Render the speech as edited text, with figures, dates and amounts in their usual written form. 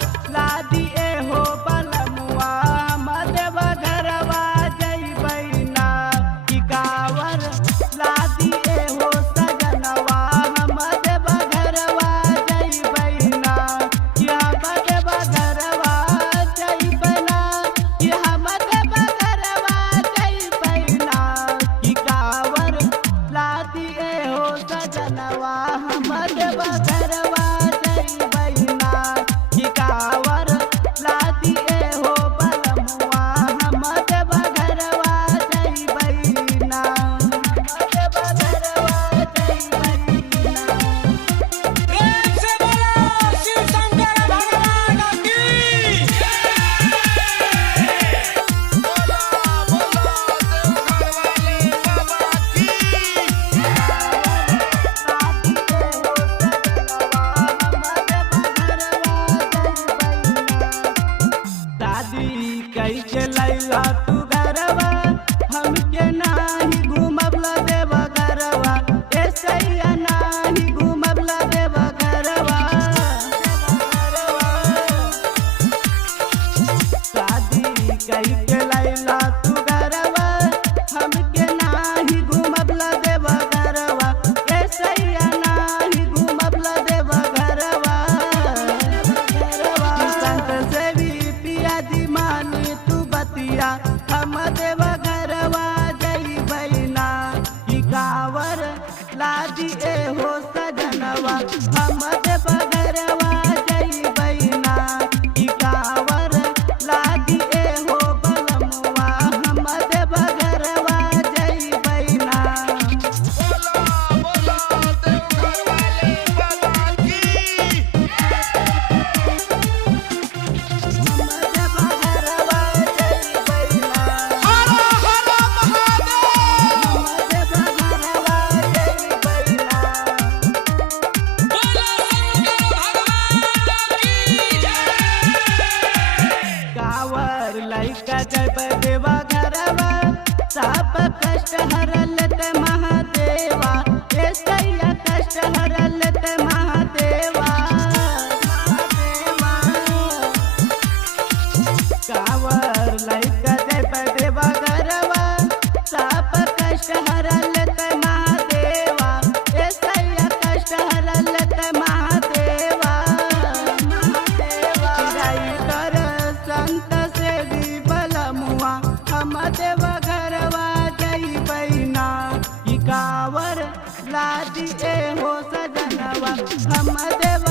लादी ए हो बलमुआ हम देव घरवा जइबैना कि कावर लादी ए हो सजनवा हम देव घरवा जइबैना कि हम देव घरवा जइबैना कि हम देव घरवा जइबैना कि कावर लादी ए हो सजनवा हम देव घरवा जइबैना कि कावर लादी ए हो बलमुआ हम देव घरवा जइबैना हम देव घरवा जइबैना। प्रेम से बोलो शिव शंकर भगवान की। बोलो बोलो देवघर वाले बाबा की। दादी कैसे लैला तू घरवा हमके नाही घूमबला देव घरवा ऐसे नाही घूमबला देव घरवा दादी कैसे लैला तू घरवा हमके नाही घूमबला देव घरवा ऐसे नाही घूमबला देव घरवा संत से भी पिया दी मानी तू बतिया हम देव घरवा जइबैना कि कावर लादी ए हो सजनवा हम देव घरवा जइबैना कि कावर लादी ए हो बलमुआ हम देव घरवा जइबैना। बोलो बोलो देवघर वाले बाबा की। हर हर महादेव। बोलो शंकर भगवान की जय। कावर लैका जब देवा घरवा साप कष्ट हरल ते महादेवा ऐसैया कष्ट हरल ते महादेवा कावर लैका जब देवा घरवा साप कष्ट हरल ते महादेवा ऐसैया कष्ट हरल ते महादेवा चिराई कर संत से भी बलमुआ हम देव घरवा जइबैना कि कावर लादी ए हो सजनवा हम देव